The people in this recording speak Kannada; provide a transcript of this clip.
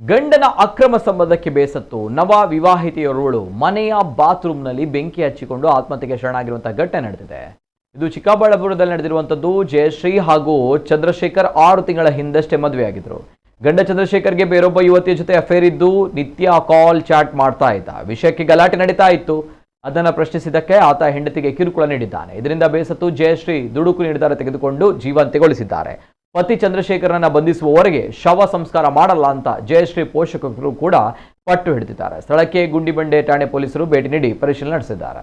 ಗಂಡನ ಅಕ್ರಮ ಸಂಬಂಧಕ್ಕೆ ಬೇಸತ್ತು ನವ ವಿವಾಹಿತೆಯರೋಳು ಮನೆಯ ಬಾತ್ರೂಮ್ನಲ್ಲಿ ಬೆಂಕಿ ಹಚ್ಚಿಕೊಂಡು ಆತ್ಮಹತ್ಯೆಗೆ ಶರಣಾಗಿರುವಂತಹ ಘಟನೆ ನಡೆದಿದೆ. ಇದು ಚಿಕ್ಕಬಳ್ಳಾಪುರದಲ್ಲಿ ನಡೆದಿರುವಂತದ್ದು. ಜಯಶ್ರೀ ಹಾಗೂ ಚಂದ್ರಶೇಖರ್ 6 ತಿಂಗಳ ಹಿಂದಷ್ಟೇ ಮದುವೆಯಾಗಿದ್ರು. ಗಂಡ ಚಂದ್ರಶೇಖರ್ಗೆ ಬೇರೊಬ್ಬ ಯುವತಿಯ ಜೊತೆ ಅಫೇರ್ ಇದ್ದು ನಿತ್ಯ ಕಾಲ್ ಚಾಟ್ ಮಾಡ್ತಾ ಇದ್ದ. ವಿಷಯಕ್ಕೆ ಗಲಾಟೆ ನಡೀತಾ ಇತ್ತು. ಅದನ್ನು ಪ್ರಶ್ನಿಸಿದ್ದಕ್ಕೆ ಆತ ಹೆಂಡತಿಗೆ ಕಿರುಕುಳ ನೀಡಿದ್ದಾನೆ. ಇದರಿಂದ ಬೇಸತ್ತು ಜಯಶ್ರೀ ದುಡುಕು ನಿರ್ಧಾರ ತೆಗೆದುಕೊಂಡು ಜೀವಂತಗೊಳಿಸಿದ್ದಾರೆ. ಪತಿ ಚಂದ್ರಶೇಖರನ್ನ ಬಂಧಿಸುವವರೆಗೆ ಶವ ಸಂಸ್ಕಾರ ಮಾಡಲ್ಲ ಅಂತ ಜಯಶ್ರೀ ಪೋಷಕರು ಕೂಡ ಪಟ್ಟು ಹಿಡಿದಿದ್ದಾರೆ. ಸ್ಥಳಕ್ಕೆ ಗುಂಡಿಬಂಡೆ ಠಾಣೆ ಪೊಲೀಸರು ಭೇಟಿ ನೀಡಿ ಪರಿಶೀಲನೆ ನಡೆಸಿದ್ದಾರೆ.